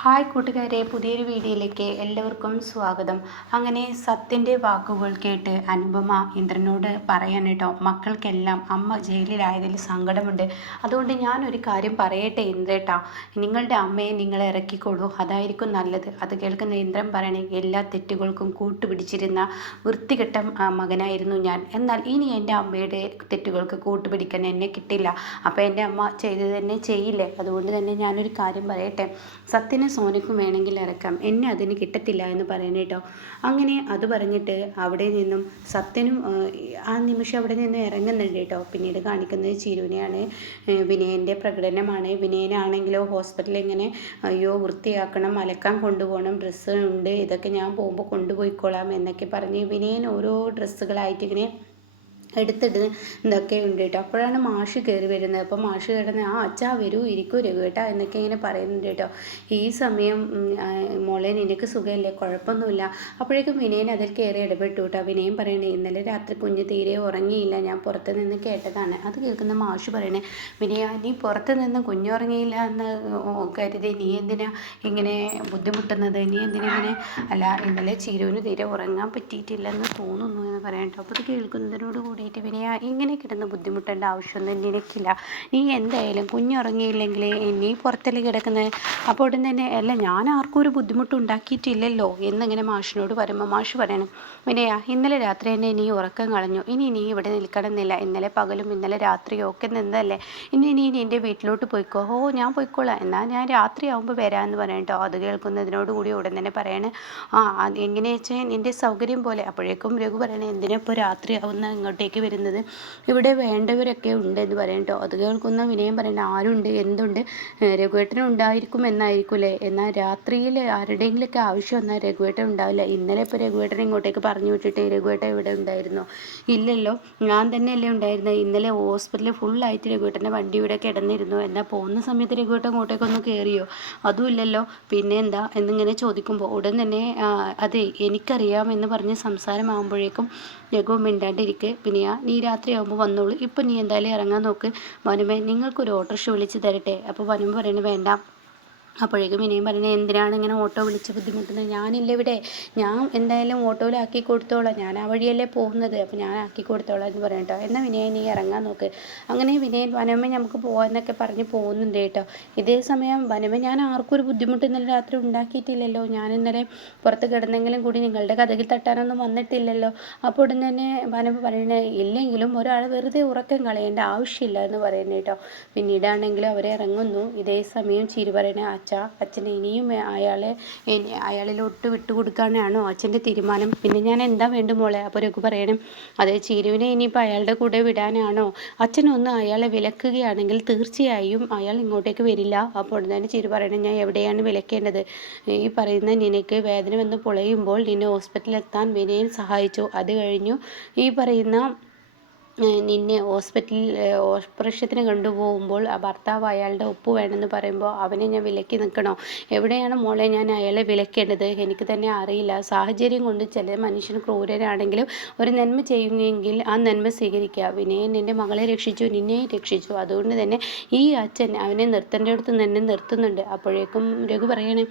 Hi കൂട്ടുകാരെ, പുതിയൊരു വീഡിയോയിലേക്ക് എല്ലാവർക്കും സ്വാഗതം. അങ്ങനെ സത്യൻ്റെ വാക്കുകൾ കേട്ട് അനുപമ ഇന്ദ്രനോട് പറയാൻ കേട്ടോ, മക്കൾക്കെല്ലാം അമ്മ ജയിലിലായതിൽ സങ്കടമുണ്ട്. അതുകൊണ്ട് ഞാനൊരു കാര്യം പറയട്ടെ ഇന്ദ്രേട്ടാ, നിങ്ങളുടെ അമ്മയെ നിങ്ങൾ ഇറക്കിക്കോളൂ, അതായിരിക്കും നല്ലത്. അത് കേൾക്കുന്ന ഇന്ദ്രൻ പറയണേ, എല്ലാ തെറ്റുകൾക്കും കൂട്ടുപിടിച്ചിരുന്ന വൃത്തികെട്ട മകനായിരുന്നു ഞാൻ. എന്നാൽ ഇനി എൻ്റെ അമ്മയുടെ തെറ്റുകൾക്ക് കൂട്ടുപിടിക്കാൻ എന്നെ കിട്ടില്ല. അപ്പോൾ എൻ്റെ അമ്മ ചെയ്തത് തന്നെ ചെയ്യില്ലേ? അതുകൊണ്ട് തന്നെ ഞാനൊരു കാര്യം പറയട്ടെ, സത്യന് സോനയ്ക്കും വേണമെങ്കിൽ ഇറക്കാം, എന്നെ അതിന് കിട്ടത്തില്ല എന്ന് പറയണേട്ടോ. അങ്ങനെ അത് പറഞ്ഞിട്ട് അവിടെ നിന്നും സത്യനും ആ നിമിഷം അവിടെ നിന്ന് ഇറങ്ങുന്നുണ്ട് കേട്ടോ. പിന്നീട് കാണിക്കുന്നത് ചിരുവിനെയാണ്. വിനയൻ്റെ പ്രകടനമാണ്. വിനയനാണെങ്കിലോ ഹോസ്പിറ്റലിൽ ഇങ്ങനെ അയ്യോ വൃത്തിയാക്കണം, അലക്കാൻ കൊണ്ടുപോകണം, ഡ്രസ്സ് ഉണ്ട്, ഇതൊക്കെ ഞാൻ പോകുമ്പോൾ കൊണ്ടുപോയിക്കോളാം എന്നൊക്കെ പറഞ്ഞ് വിനയൻ ഓരോ ഡ്രസ്സുകളായിട്ട് ഇങ്ങനെ എടുത്തിട്ട് ഇതൊക്കെ ഉണ്ട് കേട്ടോ. അപ്പോഴാണ് മാഷ് കയറി വരുന്നത്. അപ്പോൾ മാഷ് കിടന്ന് അച്ഛാ വരൂ, ഇരിക്കൂ രഘുവേട്ടാ എന്നൊക്കെ ഇങ്ങനെ പറയുന്നുണ്ട് കേട്ടോ. ഈ സമയം മോളെ നിനക്ക് സുഖമല്ലേ, കുഴപ്പമൊന്നുമില്ല. അപ്പോഴേക്കും വിനയൻ അതിൽ കയറി ഇടപെട്ടു കേട്ടോ. വിനയൻ പറയണേ, ഇന്നലെ രാത്രി കുഞ്ഞ് തീരെ ഉറങ്ങിയില്ല, ഞാൻ പുറത്ത് നിന്ന് കേട്ടതാണ്. അത് കേൾക്കുന്ന മാഷ് പറയണേ, വിനയ നീ പുറത്ത് നിന്ന് കുഞ്ഞുറങ്ങിയില്ല എന്ന് കരുതി നീ എന്തിനാ ഇങ്ങനെ ബുദ്ധിമുട്ടുന്നത്? നീ എന്തിനാ ഇങ്ങനെ അല്ല, ഇന്നലെ ചിരുവിന് തീരെ ഉറങ്ങാൻ പറ്റിയിട്ടില്ലെന്ന് തോന്നുന്നു എന്ന് പറയാം കേട്ടോ. അപ്പോൾ അത് കേൾക്കുന്നതിനോട് കൂടി വിനയ ഇങ്ങനെ കിടന്ന് ബുദ്ധിമുട്ടേണ്ട ആവശ്യമൊന്നും നിനക്കില്ല. നീ എന്തായാലും കുഞ്ഞുറങ്ങിയില്ലെങ്കിൽ നീ പുറത്തല്ലേ കിടക്കുന്നത്. അപ്പോൾ ഉടൻ തന്നെ അല്ല, ഞാൻ ആർക്കും ഒരു ബുദ്ധിമുട്ടുണ്ടാക്കിയിട്ടില്ലല്ലോ എന്നിങ്ങനെ മാഷിനോട് പറയുമ്പോൾ മാഷ് പറയണം, വിനയ ഇന്നലെ രാത്രി തന്നെ നീ ഉറക്കം കളഞ്ഞു, ഇനി നീ ഇവിടെ നിൽക്കണമെന്നില്ല. ഇന്നലെ പകലും ഇന്നലെ രാത്രിയും ഒക്കെ നിന്നതല്ലേ, ഇനി നീ നിൻ്റെ വീട്ടിലോട്ട് പോയിക്കോ. ഞാൻ പോയിക്കോളാം, എന്നാൽ ഞാൻ രാത്രി ആകുമ്പോൾ വരാമെന്ന് പറയാം കേട്ടോ. അത് കേൾക്കുന്നതിനോട് കൂടി ഉടൻ തന്നെ പറയണേ, എങ്ങനെയാ വെച്ചാൽ നിൻ്റെ സൗകര്യം പോലെ. അപ്പോഴേക്കും രഘു പറയണേ, എന്തിനാ ഇപ്പോൾ രാത്രി ആവുന്ന ഇങ്ങോട്ടേക്ക് വരുന്നത്, ഇവിടെ വേണ്ടവരൊക്കെ ഉണ്ട് എന്ന് പറയും കേട്ടോ. അത് കേൾക്കുന്ന വിനയം പറയണ്ട, ആരുണ്ട് എന്തുണ്ട്, രഘുവേട്ടനും ഉണ്ടായിരിക്കും എന്നായിരിക്കൂലേ, എന്നാൽ രാത്രിയിൽ ആരുടെയെങ്കിലൊക്കെ ആവശ്യം വന്നാൽ രഘുവേട്ടൻ ഉണ്ടാവില്ല. ഇന്നലെ ഇപ്പോൾ രഘുവേട്ടനെ ഇങ്ങോട്ടേക്ക് പറഞ്ഞു വിട്ടിട്ട് രഘുവേട്ടൻ ഇവിടെ ഉണ്ടായിരുന്നോ? ഇല്ലല്ലോ, ഞാൻ തന്നെയല്ലേ ഉണ്ടായിരുന്നത്. ഇന്നലെ ഹോസ്പിറ്റലിൽ ഫുള്ളായിട്ട് രഘുവേട്ടൻ്റെ വണ്ടി ഇവിടെ കിടന്നിരുന്നു, എന്നാൽ പോകുന്ന സമയത്ത് രഘുവേട്ടൻ ഇങ്ങോട്ടേക്കൊന്ന് കയറിയോ? അതും ഇല്ലല്ലോ. പിന്നെ എന്താ എന്നിങ്ങനെ ചോദിക്കുമ്പോൾ ഉടൻ തന്നെ അതെ എനിക്കറിയാം എന്ന് പറഞ്ഞ് സംസാരമാകുമ്പോഴേക്കും രഘു മിണ്ടാണ്ടിരിക്കെ, വിനയ നീ രാത്രിയാകുമ്പോൾ വന്നോളൂ, ഇപ്പം നീ എന്തായാലും ഇറങ്ങാൻ നോക്ക്, വനുമേ നിങ്ങൾക്കൊരു ഓട്ടോറിക്ഷ വിളിച്ച് തരട്ടെ. അപ്പോൾ വനുമ പറയണത് വേണ്ട. അപ്പോഴേക്കും ഇനിയും പറയുന്നത്, എന്തിനാണ് ഇങ്ങനെ ഓട്ടോ വിളിച്ച് ബുദ്ധിമുട്ടുന്നത്, ഞാനില്ല ഇവിടെ, ഞാൻ എന്തായാലും ഓട്ടോയിലാക്കി കൊടുത്തോളാം, ഞാൻ ആ വഴിയല്ലേ പോകുന്നത്, അപ്പോൾ ഞാൻ ആക്കി കൊടുത്തോളാം എന്ന് പറയും കേട്ടോ. എന്നാൽ വിനയൻ നീ ഇറങ്ങാൻ നോക്ക്. അങ്ങനെ വിനയൻ വനമ്മ നമുക്ക് പോകാമെന്നൊക്കെ പറഞ്ഞ് പോകുന്നുണ്ട് കേട്ടോ. ഇതേ സമയം വനമ്മ ഞാൻ ആർക്കും ഒരു ബുദ്ധിമുട്ട് ഇന്നലെ രാത്രി ഉണ്ടാക്കിയിട്ടില്ലല്ലോ, ഞാൻ ഇന്നലെ പുറത്ത് കിടന്നെങ്കിലും കൂടി നിങ്ങളുടെ കഥകിൽ തട്ടാനൊന്നും വന്നിട്ടില്ലല്ലോ. അപ്പോൾ ഉടൻ തന്നെ വനമ്മ പറയുന്നത്, ഇല്ലെങ്കിലും ഒരാൾ വെറുതെ ഉറക്കം കളയേണ്ട ആവശ്യമില്ല എന്ന് പറയുന്നത് കേട്ടോ. പിന്നീടാണെങ്കിലും അവരെ ഇറങ്ങുന്നു. ഇതേ സമയം ചിരി പറയണ, അച്ഛനെ ഇനിയും അയാളിലോട്ട് വിട്ടുകൊടുക്കാനാണോ അച്ഛൻ്റെ തീരുമാനം? പിന്നെ ഞാൻ എന്താ വേണ്ടു മോളെ? അപ്പോൾ രഘു പറയണം, അതേ ചിരുവിനെ ഇനിയിപ്പോൾ അയാളുടെ കൂടെ വിടാനാണോ? അച്ഛനൊന്ന് അയാളെ വിലക്കുകയാണെങ്കിൽ തീർച്ചയായും അയാൾ ഇങ്ങോട്ടേക്ക് വരില്ല. അപ്പോൾ തന്നെ ചിരു പറയണം, ഞാൻ എവിടെയാണ് വിലക്കേണ്ടത്? ഈ പറയുന്ന നിനക്ക് വേദന വന്ന് പൊളയുമ്പോൾ നിന്നെ ഹോസ്പിറ്റലിൽ എത്താൻ വിനയൻ സഹായിച്ചു. അത് കഴിഞ്ഞു ഈ പറയുന്ന നിന്നെ ഹോസ്പിറ്റലിൽ ഓപ്പറേഷത്തിന് കൊണ്ടുപോകുമ്പോൾ ആ ഭർത്താവ് അയാളുടെ ഒപ്പ് വേണമെന്ന് പറയുമ്പോൾ അവനെ ഞാൻ വിലക്കി നിൽക്കണോ? എവിടെയാണ് മോളെ ഞാൻ അയാളെ വിലക്കേണ്ടത്? എനിക്ക് തന്നെ അറിയില്ല. സാഹചര്യം കൊണ്ട് ചില മനുഷ്യൻ ക്രൂരനാണെങ്കിലും ഒരു നന്മ ചെയ്യുമെങ്കിൽ ആ നന്മ സ്വീകരിക്കുക. വിനയൻ നിൻ്റെ മകളെ രക്ഷിച്ചു, നിന്നെയും രക്ഷിച്ചു. അതുകൊണ്ട് തന്നെ ഈ അച്ഛൻ അവനെ നിർത്തേണ്ടടുത്ത് തന്നെ നിർത്തുന്നുണ്ട്. അപ്പോഴേക്കും രഘു പറയണേ,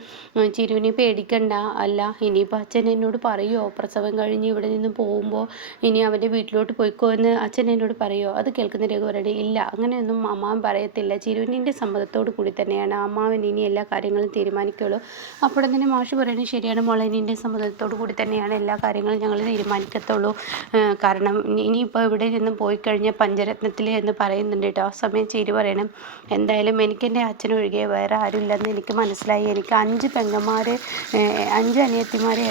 ചിരുവിനെ പേടിക്കണ്ട, അല്ല ഇനിയിപ്പോൾ അച്ഛൻ എന്നോട് പറയുമോ പ്രസവം കഴിഞ്ഞ് ഇവിടെ നിന്ന് പോകുമ്പോൾ ഇനി അവൻ്റെ വീട്ടിലോട്ട് പോയിക്കോ എന്ന് അച്ഛൻ എന്നോട് പറയുമോ? അത് കേൾക്കുന്ന രഘു പറയണേ, ഇല്ല അങ്ങനെയൊന്നും അമ്മാവൻ പറയത്തില്ല, ചിരുവിൻ്റെ സമ്മതത്തോടു കൂടി തന്നെയാണ് അമ്മാവൻ ഇനി എല്ലാ കാര്യങ്ങളും തീരുമാനിക്കുള്ളൂ. അപ്പോൾ തന്നെ മാഷ് പറയണേ, ശരിയാണ് മോളെ, നിൻ്റെ സമ്മതത്തോടു കൂടി തന്നെയാണ് എല്ലാ കാര്യങ്ങളും ഞങ്ങൾ തീരുമാനിക്കത്തുള്ളൂ. കാരണം ഇനിയിപ്പോൾ ഇവിടെ നിന്ന് പോയി കഴിഞ്ഞാൽ പഞ്ചരത്നത്തിൽ എന്ന് പറയുന്നുണ്ട് കേട്ടോ. ആ സമയം ചിരു പറയണം, എന്തായാലും എനിക്ക് എൻ്റെ അച്ഛനൊഴികെ വേറെ ആരുമില്ലെന്ന് എനിക്ക് മനസ്സിലായി. എനിക്ക് 5 പെങ്ങന്മാർ, 5 അനിയത്തിമാരെ,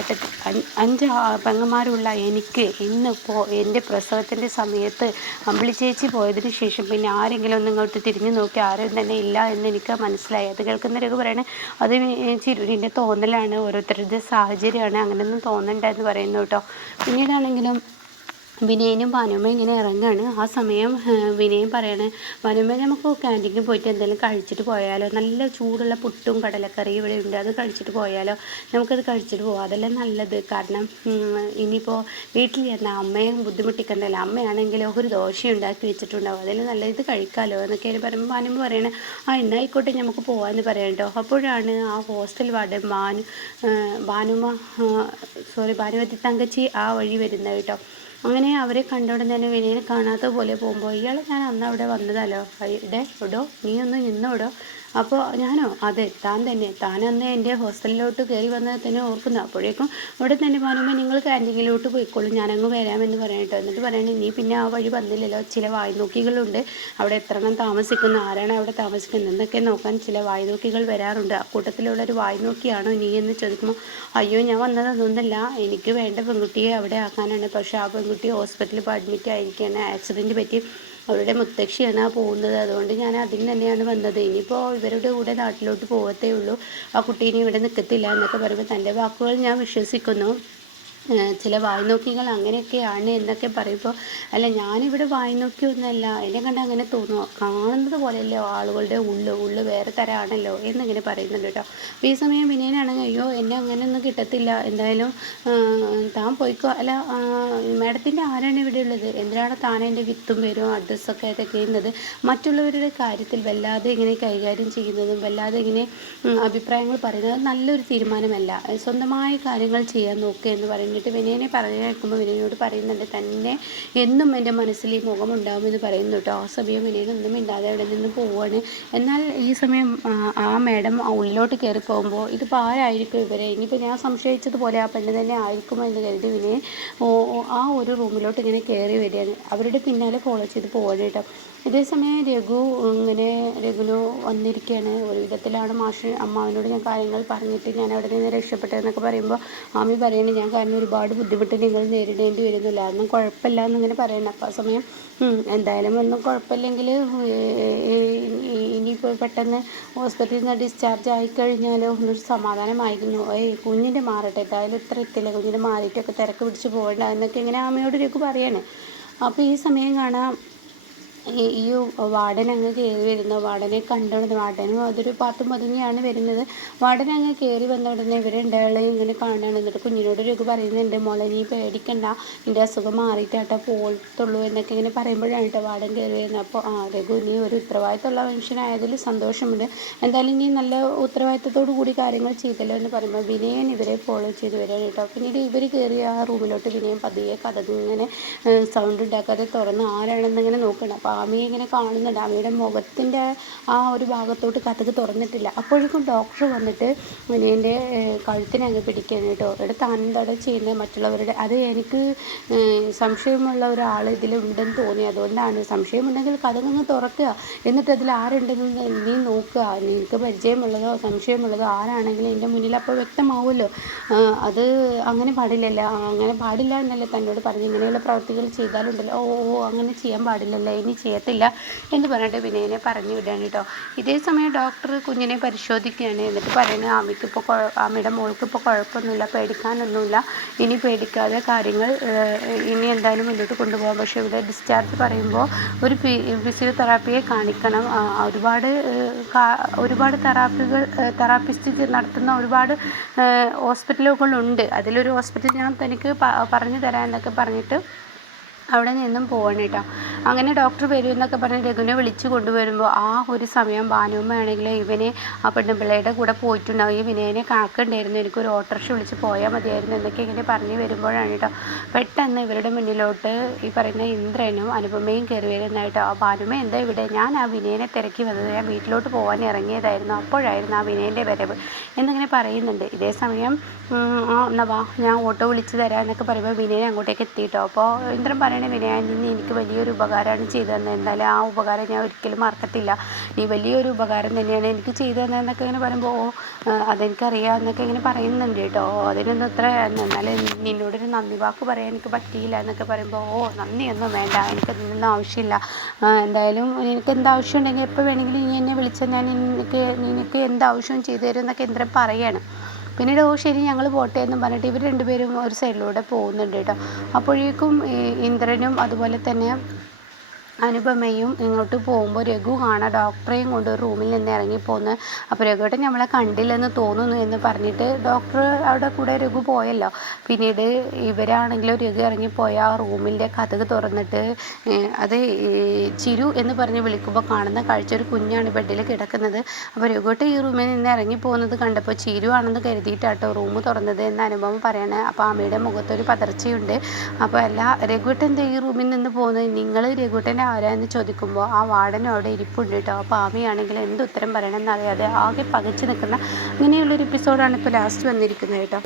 5 പെങ്ങന്മാരുള്ള എനിക്ക് ഇന്നിപ്പോൾ എൻ്റെ പ്രസവത്തിൻ്റെ സമയത്ത് അമ്പിളി ചേച്ചി പോയതിന് ശേഷം പിന്നെ ആരെങ്കിലും ഒന്നും ഇങ്ങോട്ട് തിരിഞ്ഞു നോക്കി ആരും തന്നെ ഇല്ല എന്ന് എനിക്ക് മനസ്സിലായി. അത് കേൾക്കുന്ന രഘു പറയണേ, അത് ചിരുവിൻ്റെ തോന്നലാണ്, ഓരോരുത്തരുടെ സാഹചര്യമാണ്, അങ്ങനെയൊന്നും തോന്നണ്ട എന്ന് പറയുന്നു കേട്ടോ. പിന്നീടാണെങ്കിലും വിനയനും ഭാനുമ്മ ഇങ്ങനെ ഇറങ്ങുകയാണ്. ആ സമയം വിനയൻ പറയണേ, ഭാനുമ്മ നമുക്ക് ക്യാൻറ്റീനിൽ പോയിട്ട് എന്തെങ്കിലും കഴിച്ചിട്ട് പോയാലോ, നല്ല ചൂടുള്ള പുട്ടും കടലക്കറിയും ഇവിടെ ഉണ്ട്, അത് കഴിച്ചിട്ട് പോയാലോ, നമുക്കത് കഴിച്ചിട്ട് പോകാം, അതെല്ലാം നല്ലത്. കാരണം ഇനിയിപ്പോൾ വീട്ടിൽ ചെന്നാൽ അമ്മയെ ബുദ്ധിമുട്ടിക്കണ്ടല്ലോ, അമ്മയാണെങ്കിലോ ഒരു ദോശ ഉണ്ടാക്കി വെച്ചിട്ടുണ്ടാവും, അതിൽ നല്ല ഇത് കഴിക്കാമല്ലോ എന്നൊക്കെ പറയുമ്പോൾ ഭാനുമ്മ പറയണേ, എന്നായിക്കോട്ടെ നമുക്ക് പോകാമെന്ന് പറയാം കേട്ടോ. അപ്പോഴാണ് ആ ഹോസ്റ്റൽ വാർഡൻ ഭാനുമ്മ ഭാനുമതി തങ്കച്ചി ആ വഴി വരുന്നത് കേട്ടോ. അങ്ങനെ അവരെ കണ്ട ഉടനെ തന്നെ വിനയനെ കാണാത്ത പോലെ പോകുമ്പോൾ, ഇയാളെ ഞാൻ അന്ന് അവിടെ വന്നതല്ലോ, ഇടോ നീ ഒന്ന് നിന്നോടോ. അപ്പോൾ ഞാനോ, അതെ താൻ തന്നെ, താൻ അന്ന് എൻ്റെ ഹോസ്റ്റലിലോട്ട് കയറി വന്നത് തന്നെ ഓർക്കുന്നു. അപ്പോഴേക്കും ഇവിടെ തന്നെ പറയുമ്പോൾ നിങ്ങൾ ക്യാൻറ്റീനിലോട്ട് പോയിക്കോളൂ, ഞാനങ്ങ് വരാമെന്ന് പറയാം കേട്ടോ. എന്നിട്ട് പറയണേ, നീ പിന്നെ ആ വഴി വന്നില്ലല്ലോ, ചില വായ്നോക്കികളുണ്ട് അവിടെ, എത്ര എണ്ണം താമസിക്കുന്നു, ആരാണ് അവിടെ താമസിക്കുന്നത് എന്നൊക്കെ നോക്കാൻ ചില വായ്നോക്കികൾ വരാറുണ്ട്, അക്കൂട്ടത്തിലുള്ളൊരു വായ്നോക്കിയാണോ നീ എന്ന് ചോദിക്കുമ്പോൾ, അയ്യോ ഞാൻ വന്നത് അതൊന്നല്ല, എനിക്ക് വേണ്ട പെൺകുട്ടിയെ അവിടെ ആക്കാനാണ്, പക്ഷേ ആ പെൺകുട്ടി ഹോസ്പിറ്റലിൽ ഇപ്പോൾ അഡ്മിറ്റ് ആയിരിക്കുകയാണ്, ആക്സിഡൻറ്റ് പറ്റി അവരുടെ മുത്തശ്ശിയാണ് ആ പോകുന്നത്, അതുകൊണ്ട് ഞാൻ അതിന് തന്നെയാണ് വന്നത്, ഇനിയിപ്പോൾ ഇവരുടെ കൂടെ നാട്ടിലോട്ട് പോകത്തേ ഉള്ളൂ, ആ കുട്ടീനെ ഇവിടെ നിൽക്കത്തില്ല എന്നൊക്കെ പറയുമ്പോൾ തൻ്റെ വാക്കുകൾ ഞാൻ വിശ്വസിക്കുന്നു. ചില വായ്നോക്കികൾ അങ്ങനെയൊക്കെയാണ് എന്നൊക്കെ പറയുമ്പോൾ, അല്ല ഞാനിവിടെ വായ്നോക്കിയൊന്നുമല്ല, എന്നെ കണ്ട് അങ്ങനെ തോന്നുമോ, കാണുന്നത് പോലെയല്ലേ ആളുകളുടെ ഉള്ളു വേറെ തരമാണല്ലോ എന്നിങ്ങനെ പറയുന്നുണ്ട് കേട്ടോ. അപ്പോൾ ഈ സമയം വിനയനാണെങ്കിൽ, അയ്യോ എന്നെ അങ്ങനെയൊന്നും കിട്ടത്തില്ല, എന്തായാലും താൻ പോയിക്കോ, അല്ല മാഡത്തിൻ്റെ ആരാണ് ഇവിടെ ഉള്ളത്, എന്തിനാണ് താൻ എൻ്റെ വിത്തും പേരും അഡ്രസ്സൊക്കെ ആയിട്ട് ചെയ്യുന്നത്, മറ്റുള്ളവരുടെ കാര്യത്തിൽ വല്ലാതെ ഇങ്ങനെ കൈകാര്യം ചെയ്യുന്നതും വല്ലാതെ ഇങ്ങനെ അഭിപ്രായങ്ങൾ പറയുന്നത് നല്ലൊരു തീരുമാനമല്ല, സ്വന്തമായ കാര്യങ്ങൾ ചെയ്യാൻ നോക്കുക എന്ന് പറയുന്നത്. എന്നിട്ട് വിനയനെ പറഞ്ഞു കേൾക്കുമ്പോൾ വിനയനോട് പറയുന്നുണ്ട്, തന്നെ എന്നും എൻ്റെ മനസ്സിൽ ഈ മുഖമുണ്ടാകുമെന്ന് പറയുന്നു കേട്ടോ. ആ സമയം വിനയനൊന്നും മിണ്ടാതെ അവിടെ നിന്ന് പോവുകയാണ്. എന്നാൽ ഈ സമയം ആ മാഡം ഉള്ളിലോട്ട് കയറി പോകുമ്പോൾ, ഇതിപ്പോൾ ആരായിരിക്കും ഇവരെ, ഇനിയിപ്പോൾ ഞാൻ സംശയിച്ചതുപോലെ ആ പെണ്ണ് തന്നെ ആയിരിക്കുമോ എന്ന് കരുതി വിനയൻ ആ ഒരു റൂമിലോട്ട് ഇങ്ങനെ കയറി വരികയാണ്. അവരുടെ പിന്നാലെ ഫോളോ ചെയ്ത് പോവുകയാണ് കേട്ടോ. ഇതേസമയം രഘുനു വന്നിരിക്കുകയാണ്. ഒരു വിധത്തിലാണ് അമ്മാവനോട് ഞാൻ കാര്യങ്ങൾ പറഞ്ഞിട്ട് ഞാൻ അവിടെ നിന്ന് രക്ഷപ്പെട്ടതെന്നൊക്കെ പറയുമ്പോൾ ആമി പറയുന്നത്, ഞാൻ കാരണം ഒരുപാട് ബുദ്ധിമുട്ട് നിങ്ങൾ നേരിടേണ്ടി വരുന്നില്ല, അതൊന്നും കുഴപ്പമില്ല എന്നിങ്ങനെ പറയണം. അപ്പോൾ ആ സമയം എന്തായാലും ഒന്നും കുഴപ്പമില്ലെങ്കിൽ ഇനിയിപ്പോൾ പെട്ടെന്ന് ഹോസ്പിറ്റലിൽ നിന്ന് ഡിസ്ചാർജ് ആയിക്കഴിഞ്ഞാലോ എന്നൊരു സമാധാനമായിരുന്നു. കുഞ്ഞിൻ്റെ മാറട്ടെ, എന്തായാലും ഇത്ര എത്തില്ല, കുഞ്ഞിൻ്റെ മാറിയിട്ടൊക്കെ തിരക്ക് പിടിച്ച് പോകണ്ട എന്നൊക്കെ ഇങ്ങനെ ആമയോട് രഘു പറയാണ്. അപ്പോൾ ഈ സമയം കാണാം ഈ വാർഡൻ അങ്ങ് കയറി വരുന്നു. വാർഡനെ കണ്ടുകൊണ്ട്, വാർഡനും അതൊരു പാത്തും പതുങ്ങിയാണ് വരുന്നത്. വാർഡൻ അങ്ങ് കയറി വന്ന ഉടനെ ഇവരുണ്ടായാലും ഇങ്ങനെ കാണുകയാണ്. എന്നിട്ട് കുഞ്ഞിനോട് രഘു പറയുന്നുണ്ട്, മോളെ നീ പേടിക്കണ്ട, നിൻ്റെ അസുഖം മാറിയിട്ടാട്ടോ പോകത്തുള്ളൂ എന്നൊക്കെ ഇങ്ങനെ പറയുമ്പോഴാണ് കേട്ടോ വാർഡൻ കയറി വരുന്നത്. അപ്പോൾ രഘു നീ ഒരു ഉത്തരവാദിത്തമുള്ള മനുഷ്യനായതിൽ സന്തോഷമുണ്ട്, എന്തായാലും നീ നല്ല ഉത്തരവാദിത്തത്തോടു കൂടി കാര്യങ്ങൾ ചെയ്തല്ലോ എന്ന് പറയുമ്പോൾ വിനയൻ ഇവരെ ഫോളോ ചെയ്ത് വരികയാണ് കേട്ടോ. പിന്നീട് ഇവർ കയറി ആ റൂമിലോട്ട് വിനയൻ പതിയെ കഥക് ഇങ്ങനെ സൗണ്ട് ഉണ്ടാക്കാതെ തുറന്ന് ആരാണെന്നിങ്ങനെ നോക്കണം. അപ്പോൾ ആമിയെ ഇങ്ങനെ കാണുന്നുണ്ട്, ആമിയുടെ മുഖത്തിൻ്റെ ആ ഒരു ഭാഗത്തോട്ട് കഥക് തുറന്നിട്ടില്ല. അപ്പോഴേക്കും ഡോക്ടർ വന്നിട്ട് വിനയൻ്റെ കഴുത്തിനങ്ങ് പിടിക്കുകയാണ് കേട്ടോ. ഇവിടെ താനെന്താണ് ചെയ്യുന്നത്, മറ്റുള്ളവരുടെ അത് എനിക്ക് സംശയമുള്ള ഒരാൾ ഇതിലുണ്ടെന്ന് തോന്നി, അതുകൊണ്ടാണ്, സംശയമുണ്ടെങ്കിൽ കഥകങ്ങ് തുറക്കുക, എന്നിട്ട് അതിൽ ആരുണ്ടെന്ന് നീ നോക്കുക, നിനക്ക് പരിചയമുള്ളതോ സംശയമുള്ളതോ ആരാണെങ്കിലും എൻ്റെ മുന്നിൽ അപ്പോൾ വ്യക്തമാവുമല്ലോ, അത് അങ്ങനെ പാടില്ലല്ലോ, അങ്ങനെ പാടില്ല എന്നല്ലേ തന്നോട് പറഞ്ഞു, ഇങ്ങനെയുള്ള പ്രവൃത്തികൾ ചെയ്താലുണ്ടല്ലോ, അങ്ങനെ ചെയ്യാൻ പാടില്ലല്ലോ, ഇനി ചെയ്യത്തില്ല എന്ന് പറഞ്ഞിട്ട് വിനയനെ പറഞ്ഞു വിടാണ് കേട്ടോ. ഇതേ സമയം ഡോക്ടർ കുഞ്ഞിനെ പരിശോധിക്കുകയാണ്. എന്നിട്ട് പറയുന്നത്, ആമിയുടെ മോൾക്ക് ഇപ്പോൾ കുഴപ്പമൊന്നുമില്ല, പേടിക്കാനൊന്നുമില്ല, ഇനി പേടിക്കാതെ കാര്യങ്ങൾ ഇനി എന്തായാലും മുന്നോട്ട് കൊണ്ടുപോകാം, പക്ഷേ ഇവിടെ ഡിസ്ചാർജ് പറയുമ്പോൾ ഒരു ഫിസിയോതെറാപ്പിയെ കാണിക്കണം, ഒരുപാട് തെറാപ്പിസ്റ്റ് നടത്തുന്ന ഒരുപാട് ഹോസ്പിറ്റലുകളുണ്ട്, അതിലൊരു ഹോസ്പിറ്റൽ ഞാൻ തനിക്ക് പറഞ്ഞു തരാം എന്നൊക്കെ പറഞ്ഞിട്ട് അവിടെ നിന്നും പോവാണ് കേട്ടോ. അങ്ങനെ ഡോക്ടർ വരും എന്നൊക്കെ പറഞ്ഞ് രഘുവിനെ വിളിച്ചു കൊണ്ടുവരുമ്പോൾ ആ ഒരു സമയം ഭാനുമ്മയാണെങ്കിൽ ഇവനെ ആ പെണ്ണുപിള്ളയുടെ കൂടെ പോയിട്ടുണ്ടാവും, ഈ വിനയനെ കാക്കണ്ടായിരുന്നു, എനിക്കൊരു ഓട്ടോറിക്ഷ വിളിച്ച് പോയാൽ മതിയായിരുന്നു എന്നൊക്കെ ഇങ്ങനെ പറഞ്ഞ് വരുമ്പോഴാണ് കേട്ടോ പെട്ടെന്ന് ഇവരുടെ മുന്നിലോട്ട് ഈ പറയുന്ന ഇന്ദ്രനും അനുപമയും കയറി വരുന്നതായിട്ടോ. ആ ഭാനുമ്മ എന്താ ഇവിടെ, ഞാൻ ആ വിനയനെ തിരക്കി വന്നത്, ഞാൻ വീട്ടിലോട്ട് പോകാൻ ഇറങ്ങിയതായിരുന്നു, അപ്പോഴായിരുന്നു ആ വിനയൻ്റെ വരവ് എന്നിങ്ങനെ പറയുന്നുണ്ട്. ഇതേ സമയം എന്നാ വാ ഞാൻ ഓട്ടോ വിളിച്ച് തരാം എന്നൊക്കെ പറയുമ്പോൾ വിനയൻ അങ്ങോട്ടേക്ക് എത്തിയിട്ടോ. അപ്പോൾ ഇന്ദ്രൻ പറയണേ, വിനയൻ നിന്ന് എനിക്ക് വലിയൊരു ഉപകാരമാണ് ചെയ്തു തന്നത്, എന്തായാലും ആ ഉപകാരം ഞാൻ ഒരിക്കലും മറക്കത്തില്ല, നീ വലിയൊരു ഉപകാരം തന്നെയാണ് എനിക്ക് ചെയ്തു തന്നതെന്നൊക്കെ ഇങ്ങനെ പറയുമ്പോൾ അതെനിക്കറിയാം എന്നൊക്കെ ഇങ്ങനെ പറയുന്നുണ്ട് കേട്ടോ. അതിനൊന്നും ഇത്ര എന്നാലും നിന്നോടൊരു നന്ദി വാക്ക് പറയാൻ എനിക്ക് പറ്റിയില്ല എന്നൊക്കെ പറയുമ്പോൾ നന്ദിയൊന്നും വേണ്ട, എനിക്കതൊന്നും ആവശ്യമില്ല, എന്തായാലും നിനക്ക് എന്താവശ്യം ഉണ്ടെങ്കിൽ എപ്പോൾ വേണമെങ്കിലും നീ എന്നെ വിളിച്ചാൽ ഞാൻ നിനക്ക് എന്താവശ്യവും ചെയ്തു തരും എന്നൊക്കെ ഇന്ദ്രൻ പറയാണ്. പിന്നീട് ഓ ശരി ഞങ്ങൾ പോട്ടെ എന്നും പറഞ്ഞിട്ട് ഇവർ രണ്ടുപേരും ഒരു സൈഡിലൂടെ പോകുന്നുണ്ട് കേട്ടോ. അപ്പോഴേക്കും ഇന്ദ്രനും അതുപോലെ തന്നെ അനുപമയും ഇങ്ങോട്ട് പോകുമ്പോൾ രഘു കാണാം ഡോക്ടറെയും കൊണ്ട് റൂമിൽ നിന്ന് ഇറങ്ങിപ്പോന്ന്. അപ്പോൾ രഘുവേട്ടൻ നമ്മളെ കണ്ടില്ലെന്ന് തോന്നുന്നു എന്ന് പറഞ്ഞിട്ട് ഡോക്ടർ അവിടെ കൂടെ രഘു പോയല്ലോ. പിന്നീട് ഇവരാണെങ്കിലും രഘു ഇറങ്ങിപ്പോയ ആ റൂമിൻ്റെ കതക് തുറന്നിട്ട് അത് ചിരു എന്ന് പറഞ്ഞ് വിളിക്കുമ്പോൾ കാണുന്ന കാഴ്ച ഒരു കുഞ്ഞാണ് ബെഡിൽ കിടക്കുന്നത്. അപ്പോൾ രഘുവേട്ടൻ ഈ റൂമിൽ നിന്ന് ഇറങ്ങിപ്പോകുന്നത് കണ്ടപ്പോൾ ചിരു ആണെന്ന് കരുതിയിട്ടാട്ടോ റൂം തുറന്നത് എന്ന് അനുപമ പറയണേ. അപ്പോൾ അമ്മയുടെ മുഖത്തൊരു പതർച്ചയുണ്ട്. അപ്പോൾ അല്ല രഘുവേട്ടൻ എന്താ ഈ റൂമിൽ നിന്ന് പോകുന്നത്, നിങ്ങൾ രഘുവേട്ടൻ്റെ ആരാന്ന് ചോദിക്കുമ്പോൾ ആ വാർഡനും അവിടെ ഇരിപ്പുണ്ട് കേട്ടോ. അപ്പോൾ ആമയാണെങ്കിൽ എന്ത് ഉത്തരം പറയണമെന്നറിയാതെ ആകെ പകച്ചു നിൽക്കുന്ന അങ്ങനെയുള്ളൊരു എപ്പിസോഡാണ് ഇപ്പോൾ ലാസ്റ്റ് വന്നിരിക്കുന്നത് കേട്ടോ.